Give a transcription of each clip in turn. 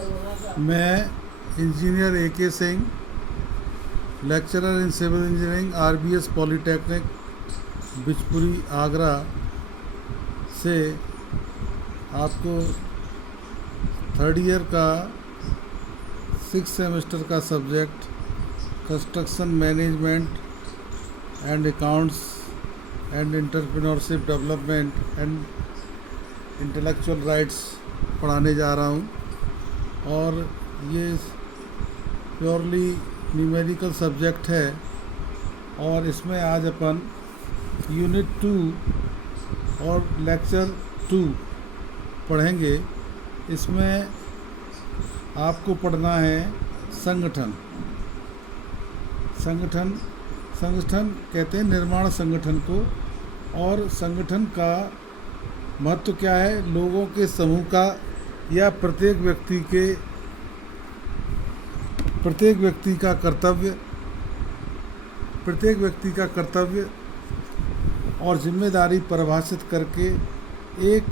मैं engineer AK Singh, lecturer in civil engineering RBS polytechnic Bichpuri Agra से आपको थर्ड ईयर का 6 सेमेस्टर का subject construction management and accounts and entrepreneurship development and intellectual rights पढ़ाने जा रहा हूँ। और ये प्योरली न्यूमेरिकल सब्जेक्ट है और इसमें आज अपन यूनिट 2 और लेक्चर 2 पढ़ेंगे। इसमें आपको पढ़ना है संगठन। संगठन कहते हैं निर्माण संगठन को। और संगठन का महत्व क्या है? लोगों के समूह का या प्रत्येक व्यक्ति का कर्तव्य और जिम्मेदारी परिभाषित करके एक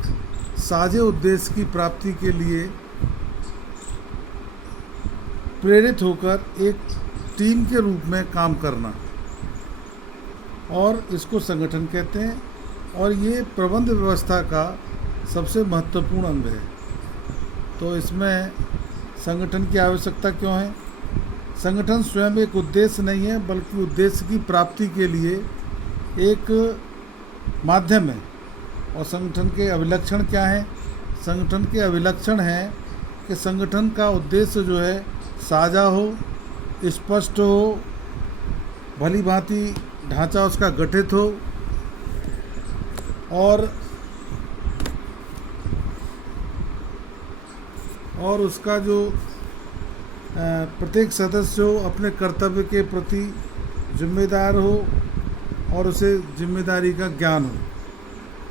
साझे उद्देश्य की प्राप्ति के लिए प्रेरित होकर एक टीम के रूप में काम करना, और इसको संगठन कहते हैं। और ये प्रबंध व्यवस्था का सबसे महत्वपूर्ण अंग है। तो इसमें संगठन की आवश्यकता क्यों है? संगठन स्वयं एक उद्देश्य नहीं है, बल्कि उद्देश्य की प्राप्ति के लिए एक माध्यम है। और संगठन के अभिलक्षण क्या हैं? संगठन के अभिलक्षण हैं कि संगठन का उद्देश्य जो है साझा हो, स्पष्ट हो, भली भांति ढांचा उसका गठित हो, और उसका जो प्रत्येक सदस्य हो अपने कर्तव्य के प्रति जिम्मेदार हो और उसे जिम्मेदारी का ज्ञान हो।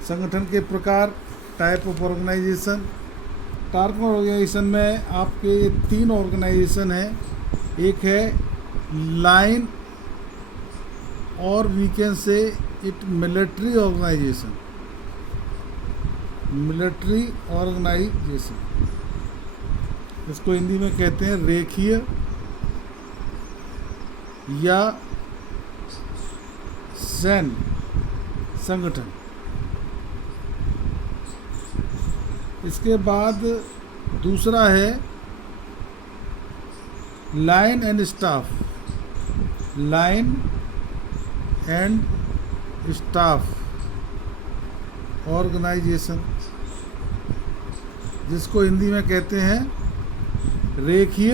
संगठन के प्रकार, टाइप ऑफ ऑर्गेनाइजेशन में आपके 3 ऑर्गेनाइजेशन हैं। एक है लाइन, और we can say it military organisation. इसको हिंदी में कहते हैं रेखीय या सैन्य संगठन। इसके बाद दूसरा है लाइन एंड स्टाफ ऑर्गेनाइजेशन, जिसको हिंदी में कहते हैं रेखीय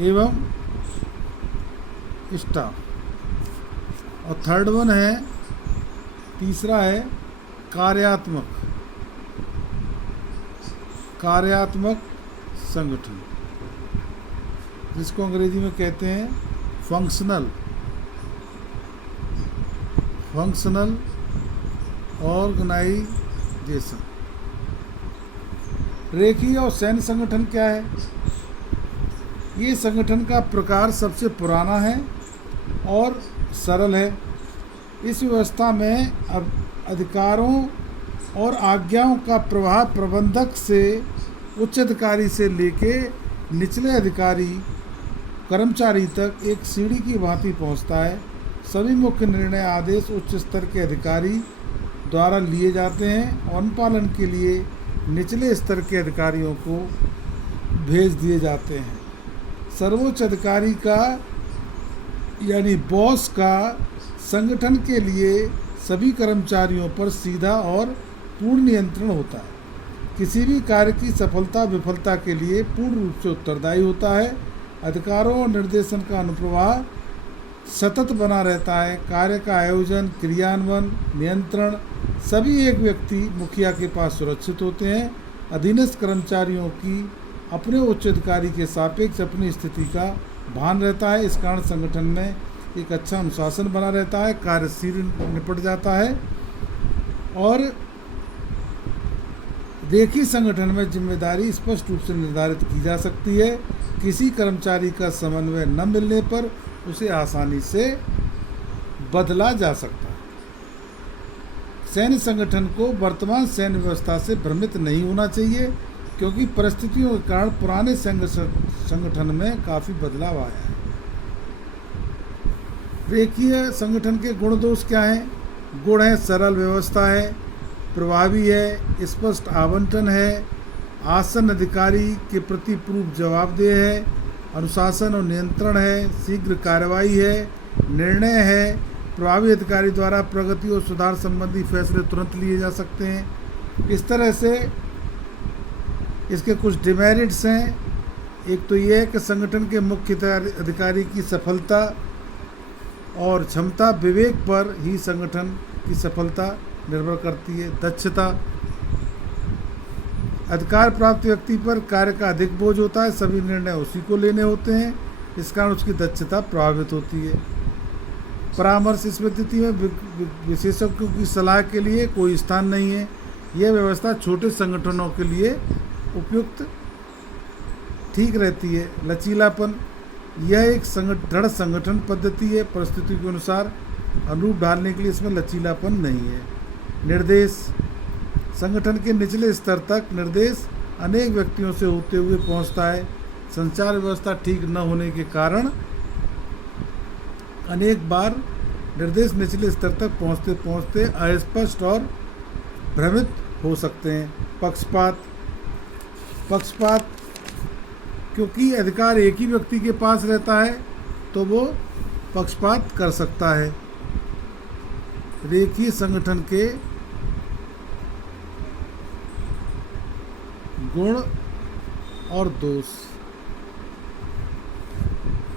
एवं स्टाफ। और थर्ड वन है, तीसरा है कार्यात्मक संगठन, जिसको अंग्रेजी में कहते हैं फंक्शनल ऑर्गेनाइजेशन। रेखीय और सैन्य संगठन क्या है? ये संगठन का प्रकार सबसे पुराना है और सरल है। इस व्यवस्था में अब अधिकारों और आज्ञाओं का प्रवाह प्रबंधक से उच्च अधिकारी से लेके निचले अधिकारी कर्मचारी तक एक सीढ़ी की भांति पहुंचता है। सभी मुख्य निर्णय आदेश उच्च स्तर के अधिकारी द्वारा लिए जाते हैं और अनुपालन के लिए निचले स्तर के अधिकारियों को भेज दिए जाते हैं। सर्वोच्च अधिकारी का यानी बॉस का संगठन के लिए सभी कर्मचारियों पर सीधा और पूर्ण नियंत्रण होता है। किसी भी कार्य की सफलता विफलता के लिए पूर्ण रूप से उत्तरदायी होता है। अधिकारों और निर्देशन का अनुप्रवाह सतत बना रहता है। कार्य का आयोजन, क्रियान्वयन, नियंत्रण सभी एक व्यक्ति मुखिया के पास सुरक्षित होते हैं। अधीनस्थ कर्मचारियों की अपने उच्च अधिकारी के सापेक्ष अपनी स्थिति का भान रहता है। इस कारण संगठन में एक अच्छा अनुशासन बना रहता है, कार्य शीघ्र निपट जाता है। और रेखीय संगठन में जिम्मेदारी स्पष्ट रूप से निर्धारित की जा सकती है। किसी कर्मचारी का समन्वय न मिलने पर उसे आसानी से बदला जा सकता है। सैन्य संगठन को वर्तमान सैन्य व्यवस्था से भ्रमित नहीं होना चाहिए। क्योंकि परिस्थितियों के कारण पुराने संगठन में काफ़ी बदलाव आया है। रेखीय संगठन के गुण दोष क्या हैं? गुण है सरल व्यवस्था है, प्रभावी है, स्पष्ट आवंटन है, आसन अधिकारी के प्रति पूर्व जवाबदेह है, अनुशासन और नियंत्रण है, शीघ्र कार्रवाई है, निर्णय है, प्रभावी अधिकारी द्वारा प्रगति और सुधार संबंधी फैसले तुरंत लिए जा सकते हैं। इस तरह से इसके कुछ डिमेरिट्स हैं। एक तो ये है कि संगठन के मुख्य अधिकारी की सफलता और क्षमता विवेक पर ही संगठन की सफलता निर्भर करती है। दक्षता, अधिकार प्राप्त व्यक्ति पर कार्य का अधिक बोझ होता है, सभी निर्णय उसी को लेने होते हैं, इस कारण उसकी दक्षता प्रभावित होती है। परामर्श, इस स्थिति में विशेषज्ञों की सलाह के लिए कोई स्थान नहीं है। यह व्यवस्था छोटे संगठनों के लिए उपयुक्त ठीक रहती है। लचीलापन, यह एक दृढ़ संगठन पद्धति है, परिस्थिति के अनुसार अनुरूप ढालने के लिए इसमें लचीलापन नहीं है। निर्देश, संगठन के निचले स्तर तक निर्देश अनेक व्यक्तियों से होते हुए पहुंचता है। संचार व्यवस्था ठीक न होने के कारण अनेक बार निर्देश निचले स्तर तक पहुंचते पहुंचते अस्पष्ट और भ्रमित हो सकते हैं। पक्षपात, क्योंकि अधिकार एक ही व्यक्ति के पास रहता है तो वो पक्षपात कर सकता है। रेखीय संगठन के गुण और दोष।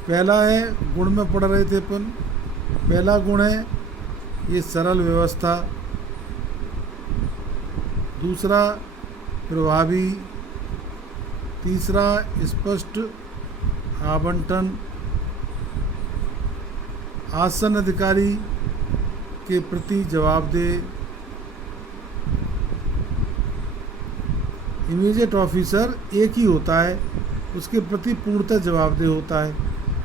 पहला है, गुण में पढ़ रहे थे अपन। पहला गुण है ये सरल व्यवस्था, दूसरा प्रभावी, तीसरा स्पष्ट आवंटन, आसन अधिकारी के प्रति जवाबदेह, इमीडिएट ऑफिसर एक ही होता है, उसके प्रति पूर्णतः जवाबदेह होता है।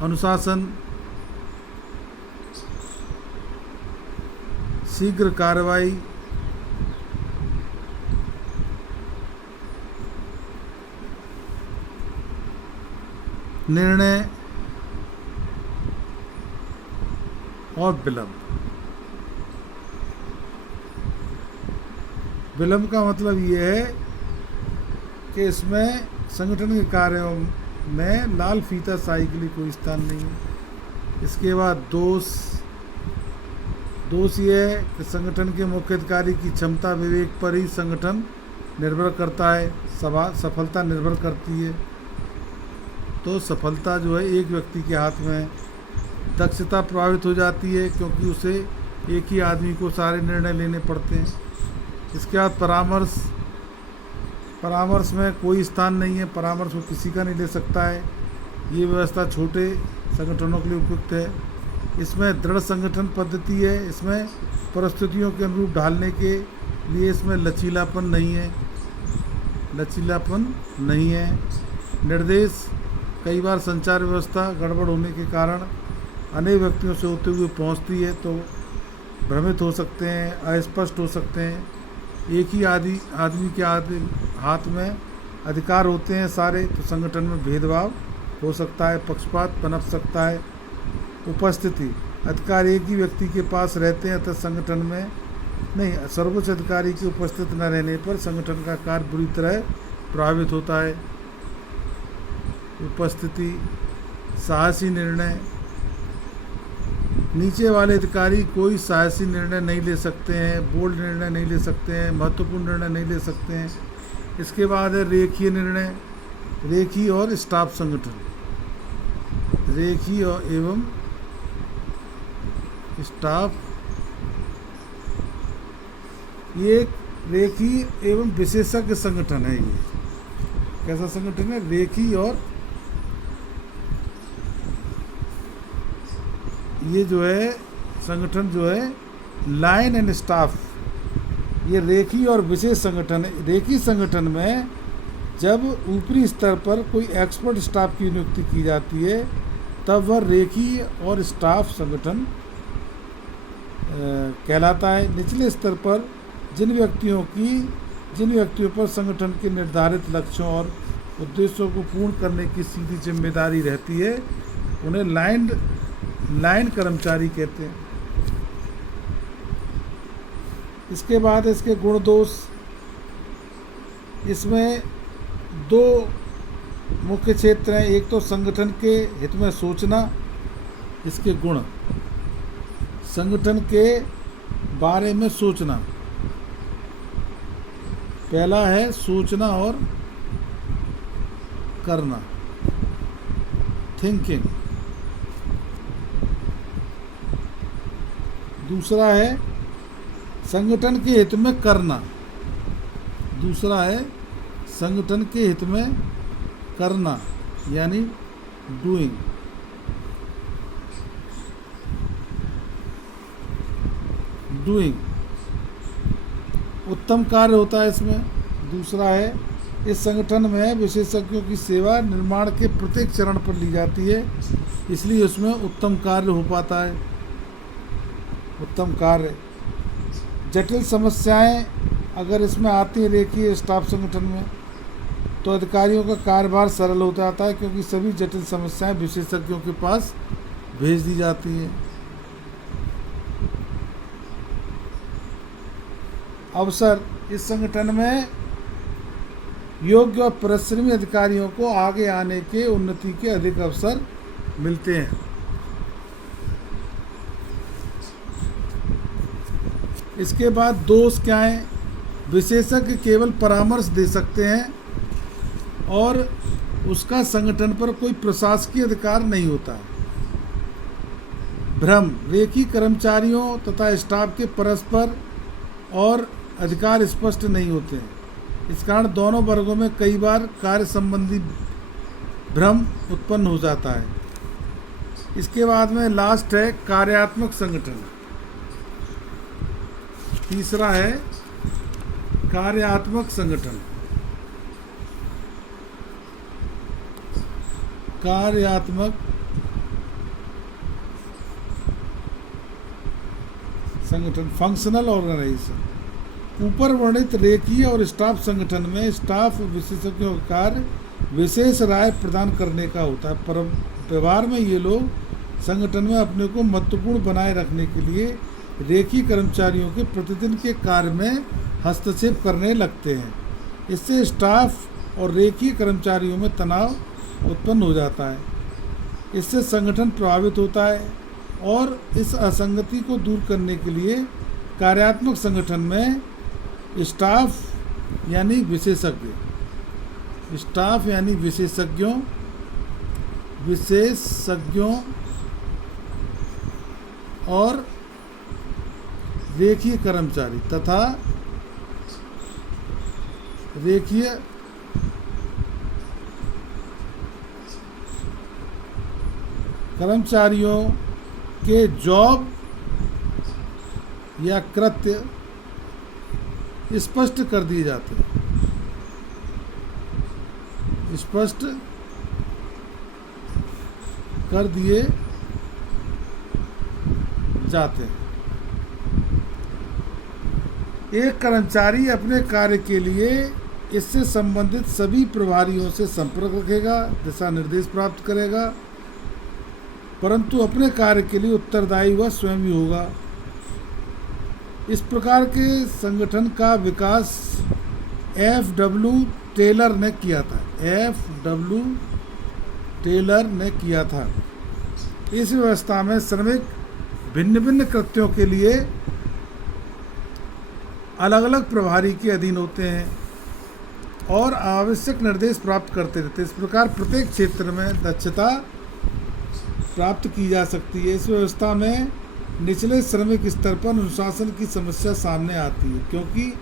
अनुशासन, शीघ्र कार्रवाई, निर्णय और विलंब। विलंब का मतलब ये है कि इसमें संगठन के कार्यों में लाल फीता स्याही के लिए कोई स्थान नहीं है। इसके बाद दोष ये है कि संगठन के मुख्य अधिकारी की क्षमता विवेक पर ही संगठन निर्भर करता है, सफलता निर्भर करती है। तो सफलता जो है एक व्यक्ति के हाथ में है। दक्षता प्रभावित हो जाती है क्योंकि उसे एक ही आदमी को सारे निर्णय लेने पड़ते हैं। इसके बाद परामर्श में कोई स्थान नहीं है, परामर्श वो किसी का नहीं ले सकता है। ये व्यवस्था छोटे संगठनों के लिए उपयुक्त है। इसमें दृढ़ संगठन पद्धति है, इसमें परिस्थितियों के अनुरूप ढालने के लिए इसमें लचीलापन नहीं है। निर्देश, कई बार संचार व्यवस्था गड़बड़ होने के कारण अनेक व्यक्तियों से होते हुए पहुंचती है तो भ्रमित हो सकते हैं, अस्पष्ट हो सकते हैं। एक ही आदमी के हाथ में अधिकार होते हैं सारे, तो संगठन में भेदभाव हो सकता है, पक्षपात पनप सकता है। उपस्थिति, अधिकार एक ही व्यक्ति के पास रहते हैं तो संगठन में नहीं, सर्वोच्च अधिकारी की उपस्थित न रहने पर संगठन का कार्य बुरी तरह प्रभावित होता है। उपस्थिति, साहसी निर्णय, नीचे वाले अधिकारी कोई साहसी निर्णय नहीं ले सकते हैं, बोल्ड निर्णय नहीं ले सकते हैं, महत्वपूर्ण निर्णय नहीं ले सकते हैं। इसके बाद है रेखीय निर्णय, रेखीय और स्टाफ संगठन, रेखीय एवं स्टाफ। ये रेखीय एवं विशेषज्ञ संगठन है। ये कैसा संगठन है? रेखीय और ये जो है संगठन जो है लाइन एंड स्टाफ, ये रेखीय और विशेष संगठन है। रेखीय संगठन में जब ऊपरी स्तर पर कोई एक्सपर्ट स्टाफ की नियुक्ति की जाती है तब वह रेखीय और स्टाफ संगठन कहलाता है। निचले स्तर पर जिन व्यक्तियों की जिन व्यक्तियों पर संगठन के निर्धारित लक्ष्यों और उद्देश्यों को पूर्ण करने की सीधी जिम्मेदारी रहती है उन्हें लाइन कर्मचारी कहते हैं। इसके बाद इसके गुण दोष, इसमें दो मुख्य क्षेत्र हैं। एक तो संगठन के हित में सोचना, इसके गुण संगठन के बारे में सोचना। पहला है सोचना और करना, थिंकिंग। दूसरा है संगठन के हित में करना। दूसरा है संगठन के हित में करना, यानी डूइंग। उत्तम कार्य होता है इसमें। दूसरा है इस संगठन में विशेषज्ञों की सेवा निर्माण के प्रत्येक चरण पर ली जाती है, इसलिए उसमें उत्तम कार्य हो पाता है। उत्तम कार्य, जटिल समस्याएं अगर इसमें आती हैं रेखीय स्टाफ संगठन में, तो अधिकारियों का कार्यभार सरल हो जाता है, क्योंकि सभी जटिल समस्याएं विशेषज्ञों के पास भेज दी जाती हैं। अवसर, इस संगठन में योग्य और परिश्रमी अधिकारियों को आगे आने के, उन्नति के अधिक अवसर मिलते हैं। इसके बाद दोष क्या है? विशेषज्ञ केवल परामर्श दे सकते हैं और उसका संगठन पर कोई प्रशासकीय अधिकार नहीं होता है। भ्रम, रेखी कर्मचारियों तथा स्टाफ के परस्पर और अधिकार स्पष्ट नहीं होते हैं। इस कारण दोनों वर्गों में कई बार कार्य संबंधी भ्रम उत्पन्न हो जाता है। इसके बाद में लास्ट है कार्यात्मक संगठन। तीसरा है कार्यात्मक संगठन। कार्यात्मक संगठन, फंक्शनल ऑर्गेनाइजेशन। ऊपर वर्णित रेखीय और स्टाफ संगठन में स्टाफ विशेषज्ञों का कार्य विशेष राय प्रदान करने का होता है, पर व्यवहार में ये लोग संगठन में अपने को महत्वपूर्ण बनाए रखने के लिए रेखीय कर्मचारियों के प्रतिदिन के कार्य में हस्तक्षेप करने लगते हैं। इससे स्टाफ और रेखीय कर्मचारियों में तनाव उत्पन्न हो जाता है। इससे संगठन प्रभावित होता है और इस असंगति को दूर करने के लिए कार्यात्मक संगठन में स्टाफ यानी विशेषज्ञों और रेखीय कर्मचारी तथा रेखीय कर्मचारियों के जॉब या कृत्य स्पष्ट कर दिए जाते हैं। स्पष्ट कर दिए जाते हैं। एक कर्मचारी अपने कार्य के लिए इससे संबंधित सभी प्रभारियों से संपर्क रखेगा, दिशा निर्देश प्राप्त करेगा, परंतु अपने कार्य के लिए उत्तरदायी वह स्वयं ही होगा। इस प्रकार के संगठन का विकास F.W. टेलर ने किया था। F.W. टेलर ने किया था। इस व्यवस्था में श्रमिक भिन्न भिन्न कृत्यों के लिए अलग अलग प्रभारी के अधीन होते हैं और आवश्यक निर्देश प्राप्त करते रहते हैं। इस प्रकार प्रत्येक क्षेत्र में दक्षता प्राप्त की जा सकती है। इस व्यवस्था में निचले श्रमिक स्तर पर अनुशासन की समस्या सामने आती है, क्योंकि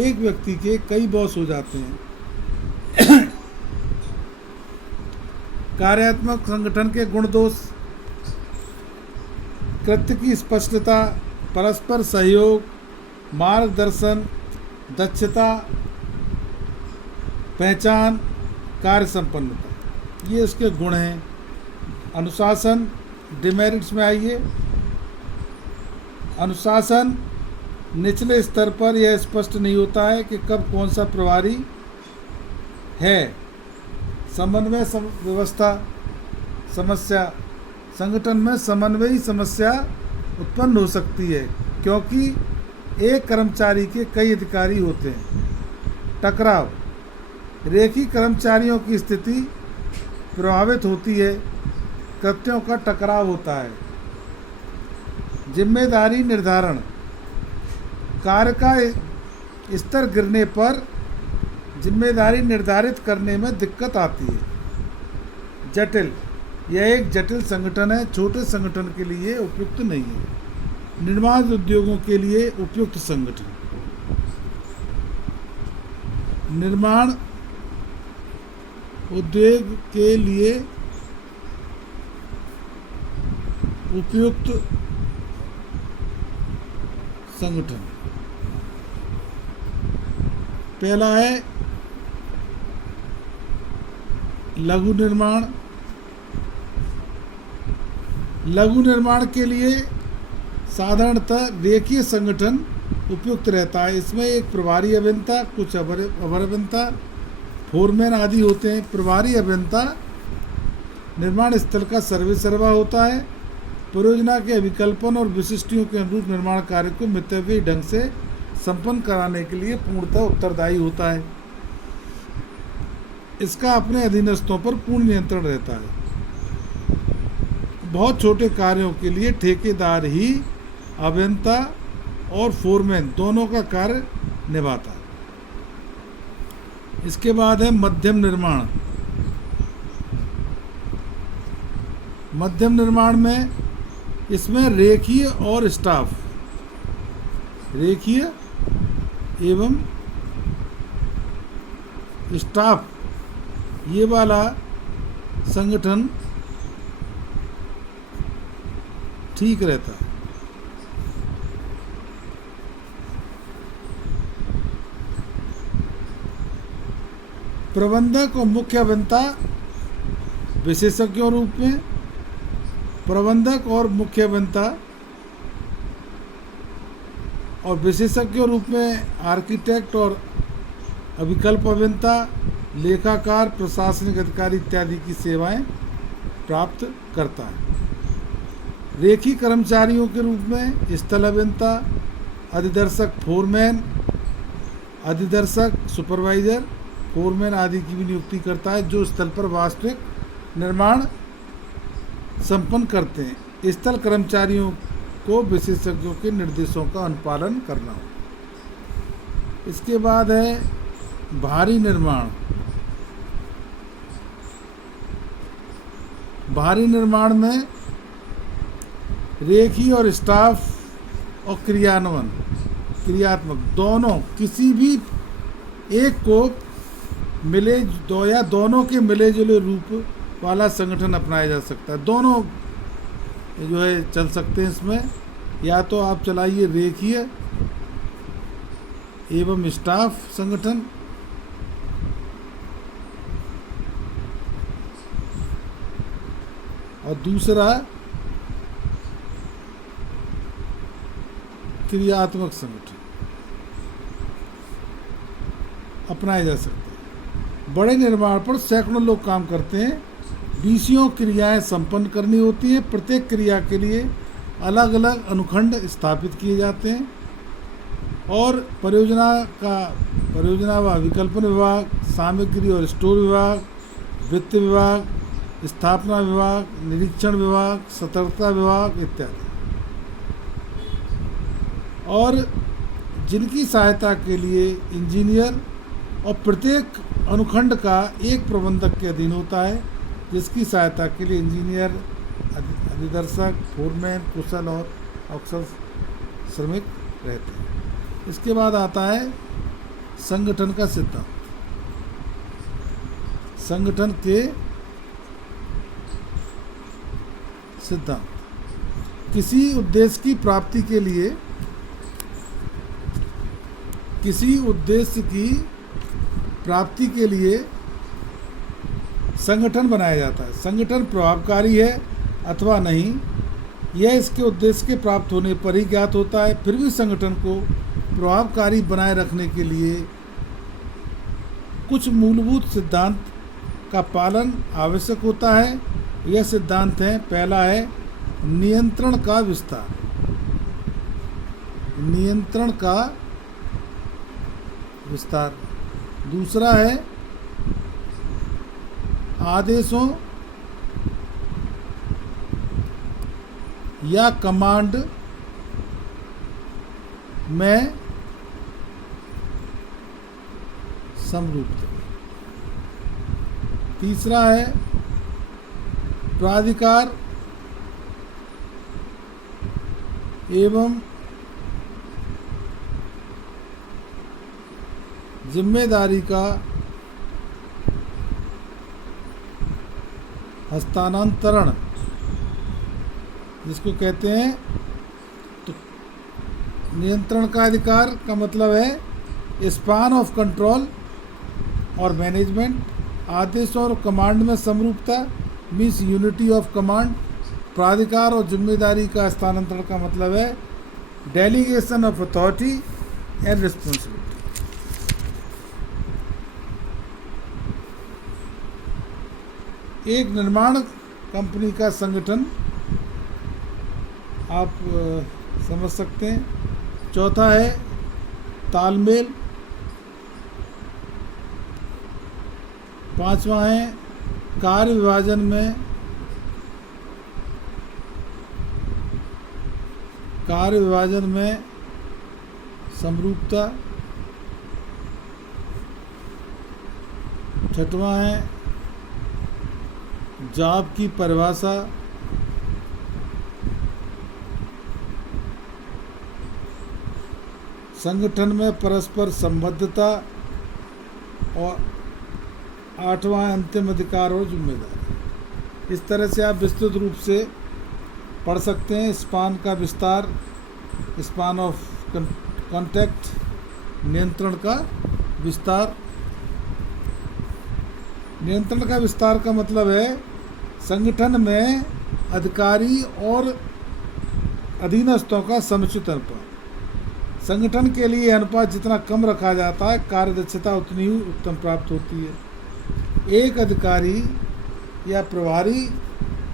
एक व्यक्ति के कई बॉस हो जाते हैं। कार्यात्मक संगठन के गुण दोष: कृत्य की स्पष्टता, परस्पर सहयोग, मार्गदर्शन, दक्षता, पहचान, कार्य संपन्नता, ये इसके गुण हैं। अनुशासन, डिमेरिट्स में आइए। अनुशासन निचले स्तर पर यह स्पष्ट नहीं होता है कि कब कौन सा प्रभारी है। समन्वय व्यवस्था समस्या, संगठन में समन्वयी समस्या उत्पन्न हो सकती है क्योंकि एक कर्मचारी के कई अधिकारी होते हैं। टकराव, रेखी कर्मचारियों की स्थिति प्रभावित होती है, कृत्यों का टकराव होता है। जिम्मेदारी निर्धारण, कार्य का स्तर गिरने पर जिम्मेदारी निर्धारित करने में दिक्कत आती है। जटिल, यह एक जटिल संगठन है, छोटे संगठन के लिए उपयुक्त नहीं है। निर्माण उद्योगों के लिए उपयुक्त संगठन, निर्माण उद्योग के लिए उपयुक्त संगठन। पहला है लघु निर्माण। लघु निर्माण के लिए साधारणतः रेखीय संगठन उपयुक्त रहता है। इसमें एक प्रभारी अभियंता, कुछ अवर अभियंता, फोरमैन आदि होते हैं। प्रभारी अभियंता निर्माण स्थल का सर्वा होता है। परियोजना के अभिकल्पन और विशिष्टियों के अनुरूप निर्माण कार्य को मितव्ययी ढंग से संपन्न कराने के लिए पूर्णतः उत्तरदायी होता है। इसका अपने अधीनस्थों पर पूर्ण नियंत्रण रहता है। बहुत छोटे कार्यों के लिए ठेकेदार ही अभियंता और फोरमैन दोनों का कार्य निभाता है। इसके बाद है मध्यम निर्माण। मध्यम निर्माण में इसमें रेखीय और स्टाफ, रेखीय एवं स्टाफ, ये वाला संगठन ठीक रहता है। प्रबंधक और मुख्य अभियंता विशेषज्ञों रूप में, प्रबंधक और मुख्य अभियंता और विशेषज्ञों रूप में आर्किटेक्ट और अभिकल्प अभियंता, लेखाकार, प्रशासनिक अधिकारी इत्यादि की सेवाएं प्राप्त करता है। रेखी कर्मचारियों के रूप में स्थल अभियंता, अधिदर्शक, फोरमैन, अधिदर्शक, सुपरवाइजर, फोरमैन आदि की भी नियुक्ति करता है जो स्थल पर वास्तविक निर्माण संपन्न करते हैं। स्थल कर्मचारियों को विशेषज्ञों के निर्देशों का अनुपालन करना हो। इसके बाद है भारी निर्माण। भारी निर्माण में रेखी और स्टाफ और क्रियात्मक दोनों, किसी भी एक को मिले दो या दोनों के मिले जुले रूप वाला संगठन अपनाया जा सकता है। दोनों जो है चल सकते हैं इसमें। या तो आप चलाइए रेखीय एवं स्टाफ संगठन, और दूसरा क्रियात्मक संगठन अपनाए जा सकते हैं। बड़े निर्माण पर सैकड़ों लोग काम करते हैं। 20 क्रियाएं संपन्न करनी होती हैं। प्रत्येक क्रिया के लिए अलग अलग अनुखंड स्थापित किए जाते हैं और परियोजना व विकल्पन विभाग, सामग्री और स्टोर विभाग, वित्त विभाग, स्थापना विभाग, निरीक्षण विभाग, सतर्कता विभाग इत्यादि, और जिनकी सहायता के लिए इंजीनियर और प्रत्येक अनुखंड का एक प्रबंधक के अधीन होता है, जिसकी सहायता के लिए इंजीनियर, अधिदर्शक, फोरमैन, कुशल और अकुशल श्रमिक रहते हैं। इसके बाद आता है संगठन का सिद्धांत। संगठन के सिद्धांत किसी उद्देश्य की प्राप्ति के लिए, किसी उद्देश्य की प्राप्ति के लिए संगठन बनाया जाता है। संगठन प्रभावकारी है अथवा नहीं, यह इसके उद्देश्य के प्राप्त होने पर ही ज्ञात होता है। फिर भी संगठन को प्रभावकारी बनाए रखने के लिए कुछ मूलभूत सिद्धांत का पालन आवश्यक होता है। यह सिद्धांत है, पहला है नियंत्रण का विस्तार। नियंत्रण का विस्तार। दूसरा है आदेशों या कमांड में समरूपता। तीसरा है प्राधिकार एवं जिम्मेदारी का हस्तांतरण, जिसको कहते हैं, तो नियंत्रण का अधिकार का मतलब है स्पान ऑफ कंट्रोल और मैनेजमेंट। आदेश और कमांड में समरूपता मीन्स यूनिटी ऑफ कमांड। प्राधिकार और जिम्मेदारी का हस्तांतरण का मतलब है delegation of authority and responsibility. एक निर्माण कंपनी का संगठन आप समझ सकते हैं। चौथा है तालमेल। पांचवा है कार्य विभाजन में समरूपता। छठवां है जॉब की परिभाषा। संगठन में परस्पर संबद्धता। और आठवां अंतिम अधिकार और जिम्मेदारी। इस तरह से आप विस्तृत रूप से पढ़ सकते हैं। स्पान का विस्तार, स्पान ऑफ कॉन्टैक्ट, नियंत्रण का विस्तार। नियंत्रण का विस्तार का मतलब है संगठन में अधिकारी और अधीनस्थों का समुचित अनुपात। संगठन के लिए अनुपात जितना कम रखा जाता है, कार्यदक्षता उतनी ही उत्तम प्राप्त होती है। एक अधिकारी या प्रभारी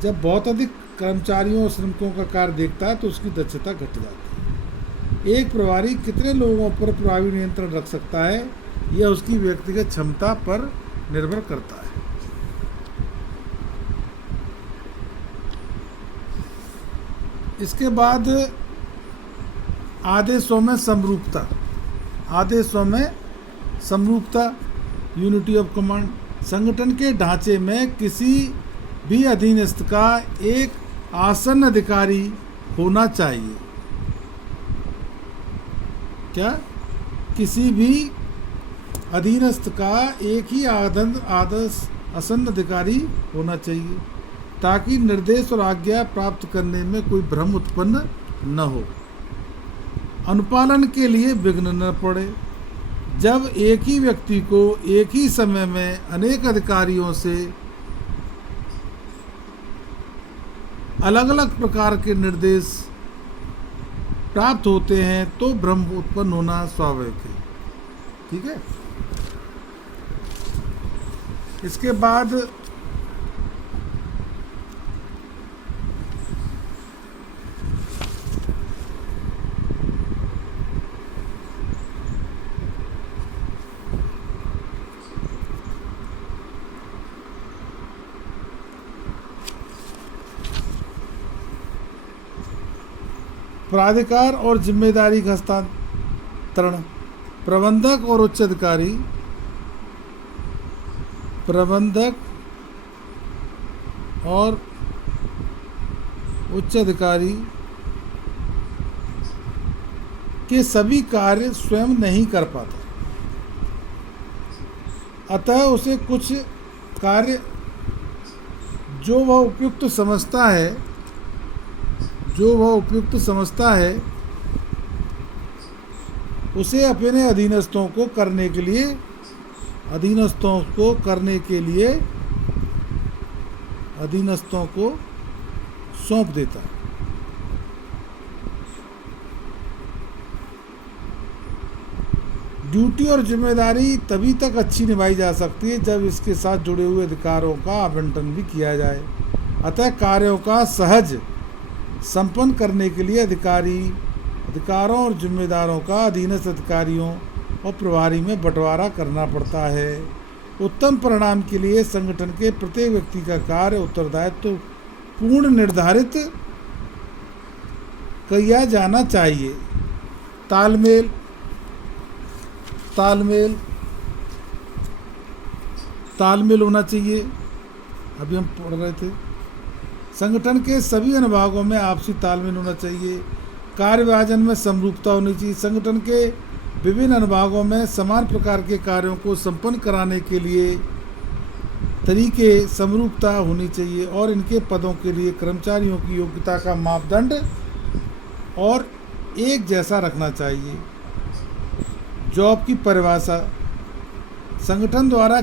जब बहुत अधिक कर्मचारियों और श्रमिकों का कार्य देखता है तो उसकी दक्षता घट जाती है। एक प्रभारी कितने लोगों पर प्रभावी नियंत्रण रख सकता है, यह उसकी व्यक्तिगत क्षमता पर निर्भर करता है। इसके बाद आदेशों में समरूपता। आदेशों में समरूपता, यूनिटी ऑफ कमांड। संगठन के ढांचे में किसी भी अधीनस्थ का एक आसन अधिकारी होना चाहिए। क्या? किसी भी अधीनस्थ का एक ही आसन अधिकारी होना चाहिए ताकि निर्देश और आज्ञा प्राप्त करने में कोई भ्रम उत्पन्न न हो, अनुपालन के लिए विघ्न न पड़े। जब एक ही व्यक्ति को एक ही समय में अनेक अधिकारियों से अलग अलग प्रकार के निर्देश प्राप्त होते हैं तो भ्रम उत्पन्न होना स्वाभाविक है। ठीक है। इसके बाद प्राधिकार और जिम्मेदारी का हस्तांतरण। प्रबंधक और उच्च अधिकारी। प्रबंधक और उच्च अधिकारी के सभी कार्य स्वयं नहीं कर पाता, अतः उसे कुछ कार्य जो वह उपयुक्त समझता है उसे अपने अधीनस्थों को करने के लिए सौंप देता है। ड्यूटी और जिम्मेदारी तभी तक अच्छी निभाई जा सकती है जब इसके साथ जुड़े हुए अधिकारों का आवंटन भी किया जाए। अतः कार्यों का सहज संपन्न करने के लिए अधिकारों और जिम्मेदारों का अधीनस्थ अधिकारियों और प्रभारी में बंटवारा करना पड़ता है। उत्तम परिणाम के लिए संगठन के प्रत्येक व्यक्ति का कार्य उत्तरदायित्व पूर्ण निर्धारित किया जाना चाहिए। तालमेल तालमेल तालमेल होना चाहिए। अभी हम पढ़ रहे थे, संगठन के सभी अनुभागों में आपसी तालमेल होना चाहिए। कार्य विभाजन में समरूपता होनी चाहिए। संगठन के विभिन्न अनुभागों में समान प्रकार के कार्यों को संपन्न कराने के लिए तरीके समरूपता होनी चाहिए और इनके पदों के लिए कर्मचारियों की योग्यता का मापदंड और एक जैसा रखना चाहिए। जॉब की परिभाषा, संगठन द्वारा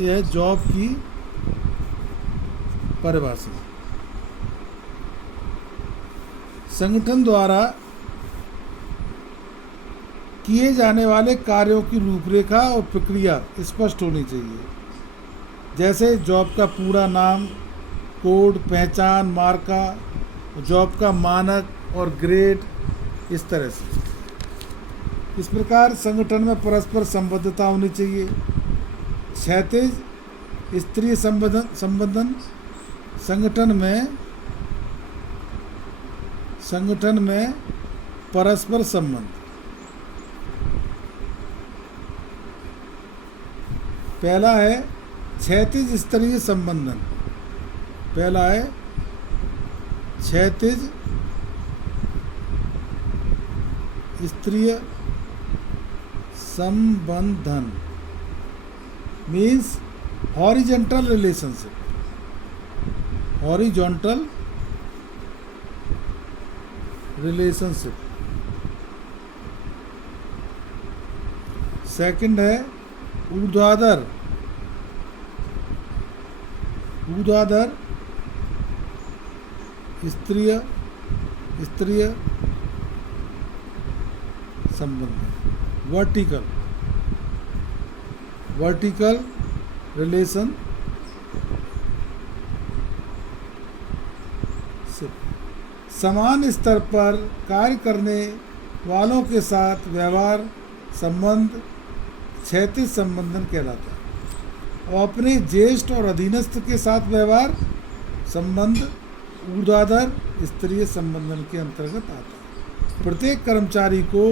यह जॉब की परिभाषा, संगठन द्वारा किए जाने वाले कार्यों की रूपरेखा और प्रक्रिया स्पष्ट होनी चाहिए। जैसे जॉब का पूरा नाम, कोड, पहचान, मार्का, जॉब का मानक और ग्रेड, इस तरह से। इस प्रकार संगठन में परस्पर संबद्धता होनी चाहिए। क्षैतिज स्तरीय संबंधन, संगठन में परस्पर संबंध। पहला है क्षैतिज स्तरीय संबंधन, पहला है क्षैतिज स्तरीय संबंधन means horizontal relationship, horizontal relationship. Second है ऊर्ध्वाधर स्तरीय संबंध, वर्टिकल रिलेशन। समान स्तर पर कार्य करने वालों के साथ व्यवहार संबंध क्षैतिज संबंधन कहलाता है और अपने ज्येष्ठ और अधीनस्थ के साथ व्यवहार संबंध ऊर्ध्वाधर स्तरीय संबंधन के अंतर्गत आता है। प्रत्येक कर्मचारी को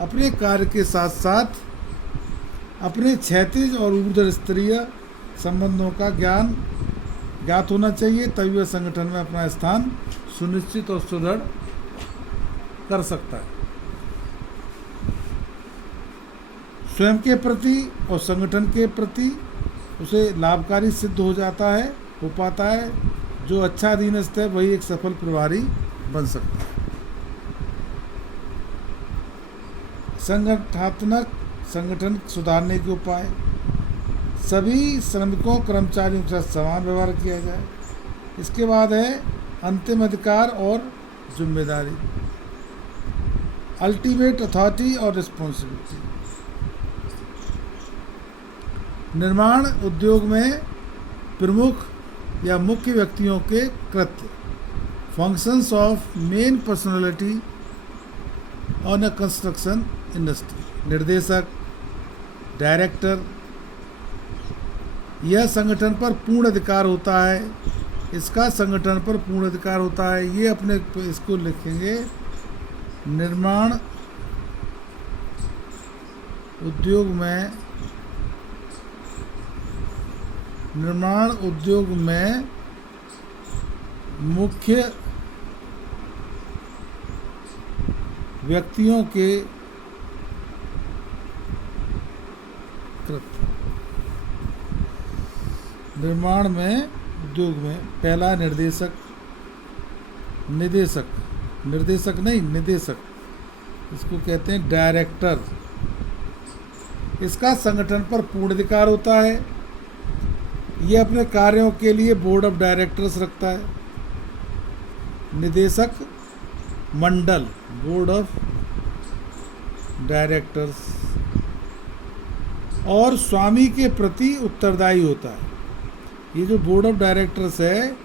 अपने कार्य के साथ साथ अपने क्षैतिज और ऊर्ध्वाधर स्तरीय संबंधों का ज्ञात होना चाहिए, तभी वह संगठन में अपना स्थान सुनिश्चित और सुदृढ़ कर सकता है। स्वयं के प्रति और संगठन के प्रति उसे लाभकारी सिद्ध हो पाता है। जो अच्छा अधीनस्थ है वही एक सफल प्रभारी बन सकता है। संगठन सुधारने के उपाय, सभी श्रमिकों कर्मचारियों के साथ समान व्यवहार किया जाए। इसके बाद है अंतिम अधिकार और जिम्मेदारी, अल्टीमेट अथॉरिटी और रिस्पॉन्सिबिलिटी। निर्माण उद्योग में प्रमुख या मुख्य व्यक्तियों के कृत्य, functions of main personality on a construction industry. निर्देशक, डायरेक्टर, यह संगठन पर पूर्ण अधिकार होता है, इसका संगठन पर पूर्ण अधिकार होता है। ये अपने इसको लिखेंगे, निर्माण उद्योग में मुख्य व्यक्तियों के कृत्य। निर्माण में उद्योग में पहला निदेशक, इसको कहते हैं डायरेक्टर। इसका संगठन पर पूर्ण अधिकार होता है। यह अपने कार्यों के लिए बोर्ड ऑफ डायरेक्टर्स रखता है। निदेशक मंडल, बोर्ड ऑफ डायरेक्टर्स, और स्वामी के प्रति उत्तरदायी होता है। ये जो बोर्ड ऑफ डायरेक्टर्स है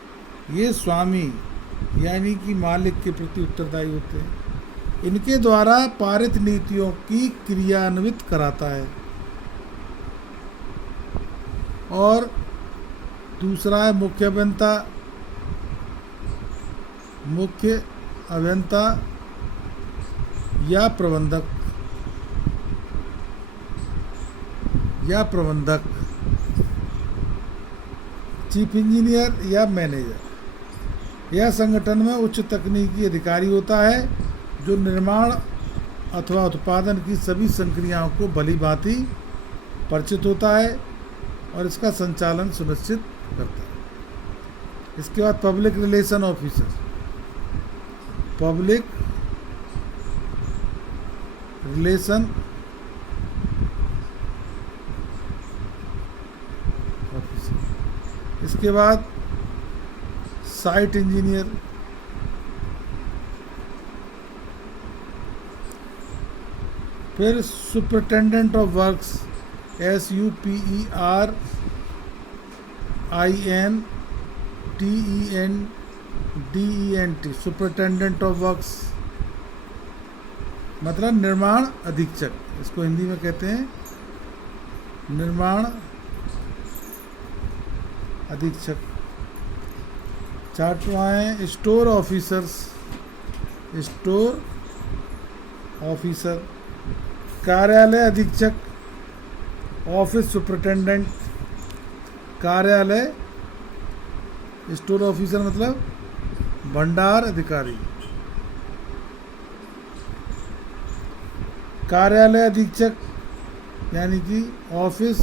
ये स्वामी यानी कि मालिक के प्रति उत्तरदायी होते हैं। इनके द्वारा पारित नीतियों की क्रियान्वित कराता है। और दूसरा है मुख्य अभियंता। मुख्य अभियंता या प्रबंधक चीफ इंजीनियर या मैनेजर यह संगठन में उच्च तकनीकी अधिकारी होता है जो निर्माण अथवा उत्पादन की सभी संक्रियाओं को भली भांति परिचित होता है और इसका संचालन सुनिश्चित करता है। इसके बाद public relation officer. Public relation officer. इसके बाद साइट इंजीनियर। फिर superintendent of works, SUPERINTENDENT, superintendent of works मतलब निर्माण अधीक्षक। इसको हिंदी में कहते हैं निर्माण अधीक्षक। चार्टवा है स्टोर ऑफिसर्स, स्टोर ऑफिसर, कार्यालय अधीक्षक, ऑफिस सुपरिटेंडेंट। कार्यालय स्टोर ऑफिसर मतलब भंडार अधिकारी। कार्यालय अधीक्षक यानी कि ऑफिस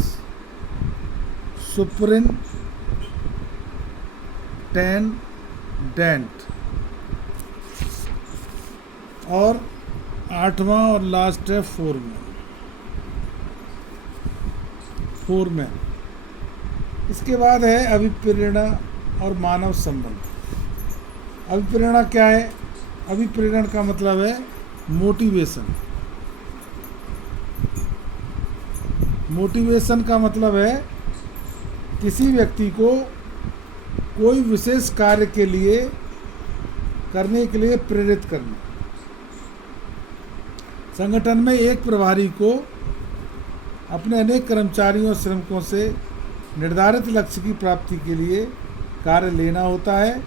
सुपरिटेंडेंट। और आठवां और लास्ट है फोरमैन। इसके बाद है अभिप्रेरणा और मानव संबंध। अभिप्रेरणा क्या है? अभिप्रेरण का मतलब है मोटिवेशन। मोटिवेशन का मतलब है किसी व्यक्ति को कोई विशेष कार्य के लिए करने के लिए प्रेरित करना। संगठन में एक प्रभारी को अपने अनेक कर्मचारियों और श्रमिकों से निर्धारित लक्ष्य की प्राप्ति के लिए कार्य लेना होता है।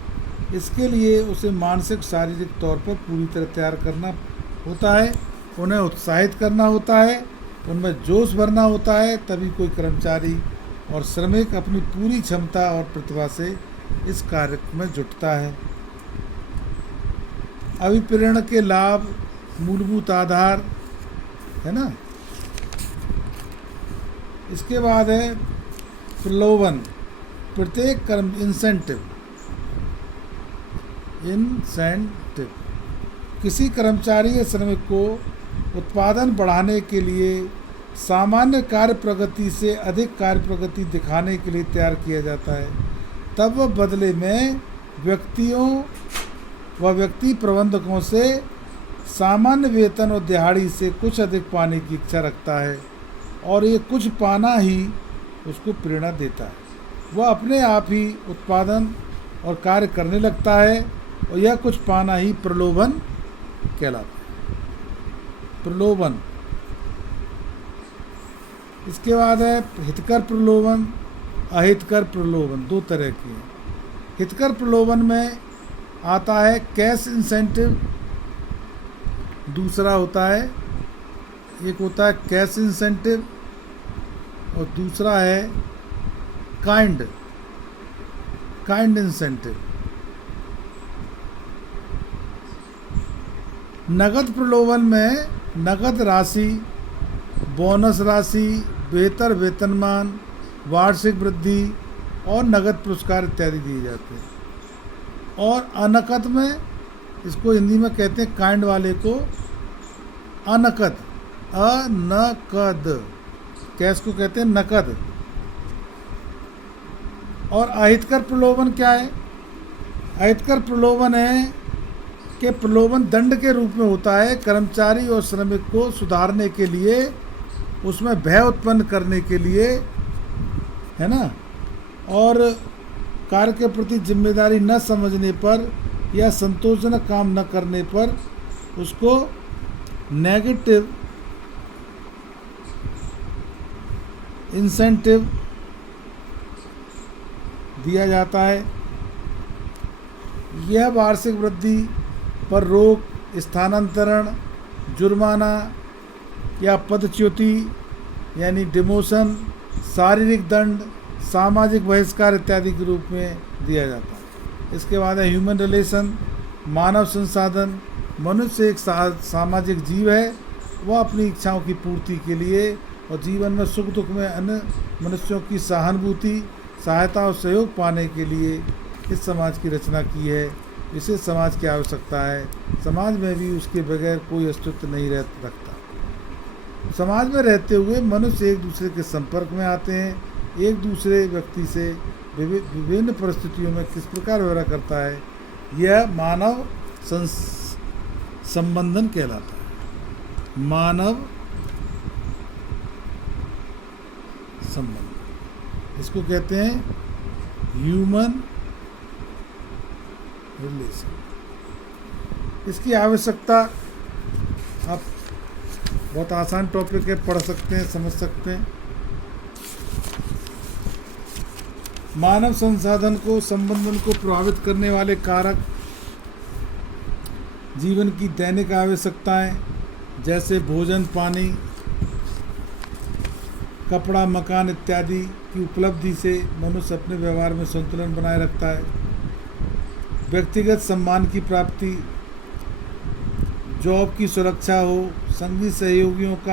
इसके लिए उसे मानसिक शारीरिक तौर पर पूरी तरह तैयार करना होता है, उन्हें उत्साहित करना होता है, उनमें जोश भरना होता है, तभी कोई कर्मचारी और श्रमिक अपनी पूरी क्षमता और प्रतिभा से इस कार्य में जुटता है। अभिप्रेरण के लाभ, मूलभूत आधार है ना। इसके बाद है प्रलोभन। प्रत्येक कर्म इंसेंटिव किसी कर्मचारी या श्रमिक को उत्पादन बढ़ाने के लिए सामान्य कार्य प्रगति से अधिक कार्य प्रगति दिखाने के लिए तैयार किया जाता है। तब वह बदले में व्यक्ति प्रबंधकों से सामान्य वेतन और दिहाड़ी से कुछ अधिक पाने की इच्छा रखता है और ये कुछ पाना ही उसको प्रेरणा देता है। वह अपने आप ही उत्पादन और कार्य करने लगता है और यह कुछ पाना ही प्रलोभन कहलाता है। प्रलोभन। इसके बाद है हितकर प्रलोभन, अहितकर प्रलोभन। दो तरह के हैं। हितकर प्रलोभन में आता है कैश इंसेंटिव, दूसरा होता है एक होता है कैश इंसेंटिव और दूसरा है काइंड इंसेंटिव। नगद प्रलोभन में नगद राशि, बोनस राशि, बेहतर वेतनमान, वार्षिक वृद्धि और नगद पुरस्कार इत्यादि दिए जाते हैं। और अनकद में, इसको हिंदी में कहते हैं काइंड वाले को अनकद, कैश को कहते हैं नकद। और अहितकर प्रलोभन क्या है? अहितकर प्रलोभन है के प्रलोभन दंड के रूप में होता है, कर्मचारी और श्रमिक को सुधारने के लिए, उसमें भय उत्पन्न करने के लिए, है ना, और कार्य के प्रति जिम्मेदारी न समझने पर या संतोषजनक काम न करने पर उसको नेगेटिव इंसेंटिव दिया जाता है। यह वार्षिक वृद्धि पर रोक, स्थानांतरण, जुर्माना या पदच्युति यानी डिमोशन, शारीरिक दंड, सामाजिक बहिष्कार इत्यादि के रूप में दिया जाता है। इसके बाद है ह्यूमन रिलेशन, मानव संसाधन। मनुष्य एक सामाजिक जीव है। वह अपनी इच्छाओं की पूर्ति के लिए और जीवन में सुख दुख में अन्य मनुष्यों की सहानुभूति, सहायता और सहयोग पाने के लिए इस समाज की रचना की है। इसे समाज की आवश्यकता है। समाज में भी उसके बगैर कोई अस्तित्व नहीं रखता। समाज में रहते हुए मनुष्य एक दूसरे के संपर्क में आते हैं। एक दूसरे व्यक्ति से विभिन्न परिस्थितियों में किस प्रकार व्यवहार करता है, यह मानव संबंधन कहलाता है। मानव संबंध, इसको कहते हैं ह्यूमन रिलेशन। इसकी आवश्यकता, आप बहुत आसान टॉपिक है, पढ़ सकते हैं, समझ सकते हैं। मानव संसाधन को, संबंधन को प्रभावित करने वाले कारक जीवन की दैनिक आवश्यकताएं जैसे भोजन, पानी, कपड़ा, मकान इत्यादि की उपलब्धि से मनुष्य अपने व्यवहार में संतुलन बनाए रखता है। व्यक्तिगत सम्मान की प्राप्ति, जॉब की सुरक्षा हो, संगी सहयोगियों की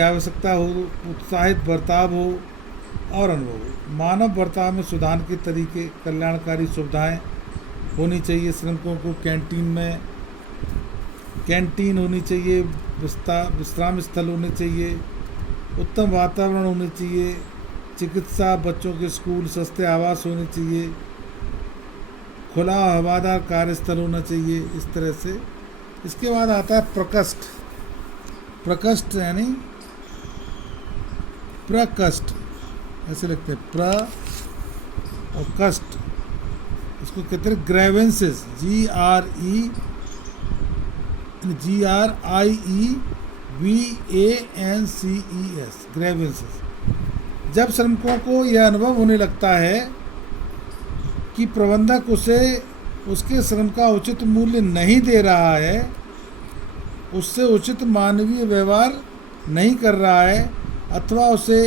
आवश्यकता हो, उत्साहित बर्ताव हो और अनुभव हो। मानव बर्ताव में सुधार के तरीके, कल्याणकारी सुविधाएं होनी चाहिए। श्रमिकों को कैंटीन होनी चाहिए, विश्राम स्थल होने चाहिए, उत्तम वातावरण होने चाहिए, चिकित्सा, बच्चों के स्कूल, सस्ते आवास होने चाहिए, खुला हवादार कार्यस्थल होना चाहिए, इस तरह से। इसके बाद आता है प्रकोष्ठ। प्रकोष्ठ यानी प्रकोष्ठ, ऐसे लिखते हैं, प्र और कष्ट। इसको कहते हैं ग्रीवेंसेस, GRIEVANCES, ग्रीवेंसेस। जब श्रमिकों को यह अनुभव होने लगता है कि प्रबंधक उसे उसके श्रम का उचित मूल्य नहीं दे रहा है, उससे उचित मानवीय व्यवहार नहीं कर रहा है अथवा उसे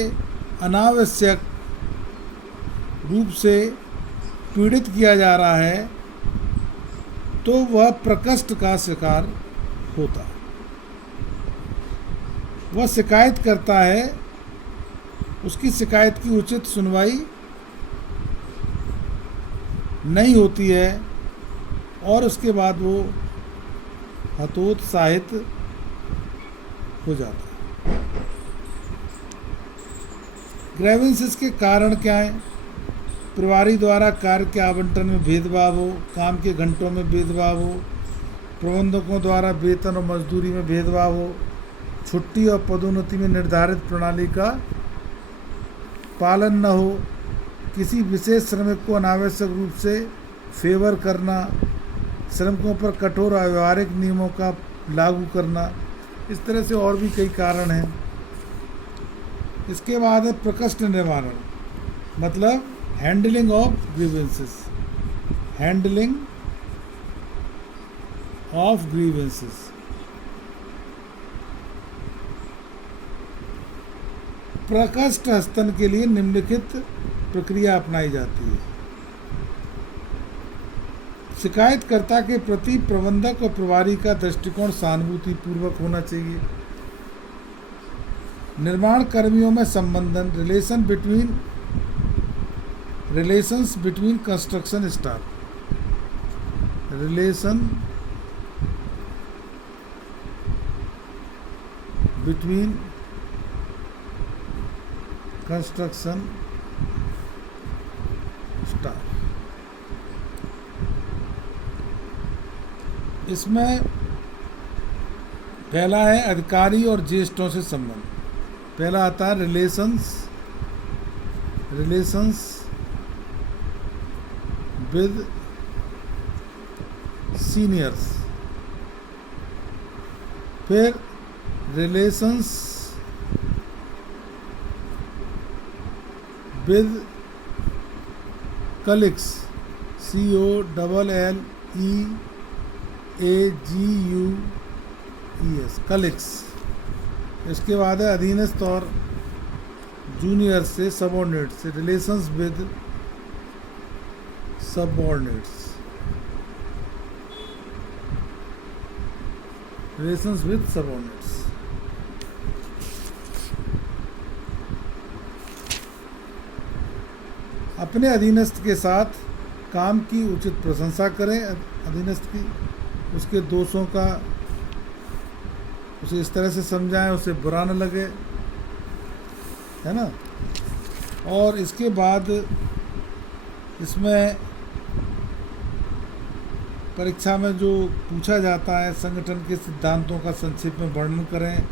अनावश्यक रूप से पीड़ित किया जा रहा है, तो वह प्रकोष्ठ का शिकार होता है। वह शिकायत करता है, उसकी शिकायत की उचित सुनवाई नहीं होती है और उसके बाद वो हतोत्साहित हो जाता है। ग्रीवेंसेस के कारण क्या है? प्रभारी द्वारा कार्य के आवंटन में भेदभाव हो, काम के घंटों में भेदभाव हो, प्रबंधकों द्वारा वेतन और मजदूरी में भेदभाव हो, छुट्टी और पदोन्नति में निर्धारित प्रणाली का पालन न हो, किसी विशेष श्रमिक को अनावश्यक रूप से फेवर करना, श्रमिकों पर कठोर व्यवहारिक नियमों का लागू करना, इस तरह से और भी कई कारण हैं। इसके बाद है प्रकोष्ठ निवारण, मतलब handling of grievances. Handling of grievances. प्रकोष्ठ हस्तन के लिए निम्नलिखित प्रक्रिया अपनाई जाती है। शिकायतकर्ता के प्रति प्रबंधक और प्रभारी का दृष्टिकोण सहानुभूति पूर्वक होना चाहिए। निर्माण कर्मियों में संबंधन, relations between construction staff, relation between construction staff. इसमें पहला है अधिकारी और ज्येष्ठों से संबंध। पहला आता है रिलेशंस विद सीनियर्स, फिर relations with colleagues, COLLEAGUES, colleagues. इसके बाद है अधीनस्थ और जूनियर से सबऑर्डिनेट्स, रिलेशंस विद सबऑर्डिनेट्स, अपने अधीनस्थ के साथ काम की उचित प्रशंसा करें, अधीनस्थ की, उसके दोषों का उसे इस तरह से समझाएं उसे बुरा न लगे, है ना। और इसके बाद इसमें परीक्षा में जो पूछा जाता है, संगठन के सिद्धांतों का संक्षेप में वर्णन करें,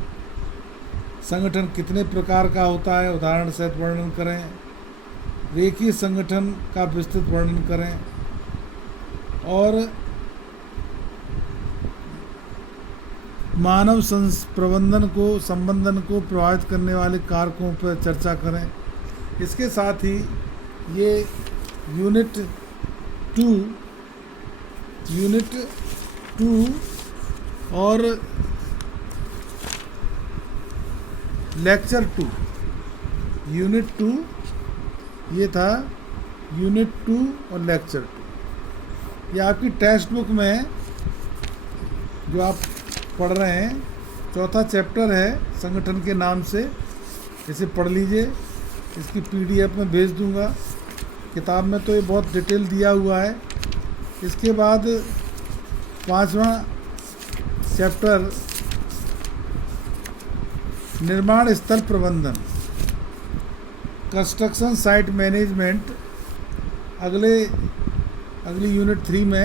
संगठन कितने प्रकार का होता है उदाहरण सहित वर्णन करें, रेखीय संगठन का विस्तृत वर्णन करें, और मानव प्रबंधन को संबंधन को प्रभावित करने वाले कारकों पर चर्चा करें। इसके साथ ही ये यूनिट 2 और लेक्चर 2, यूनिट 2 ये था, यूनिट 2 और लेक्चर 2, ये आपकी टेक्स्ट बुक में जो आप पढ़ रहे हैं, चौथा चैप्टर है संगठन के नाम से, इसे पढ़ लीजिए। इसकी PDF में भेज दूंगा, किताब में तो ये बहुत डिटेल दिया हुआ है। इसके बाद 5वां चैप्टर निर्माण स्थल प्रबंधन, कंस्ट्रक्शन साइट मैनेजमेंट, अगली यूनिट 3 में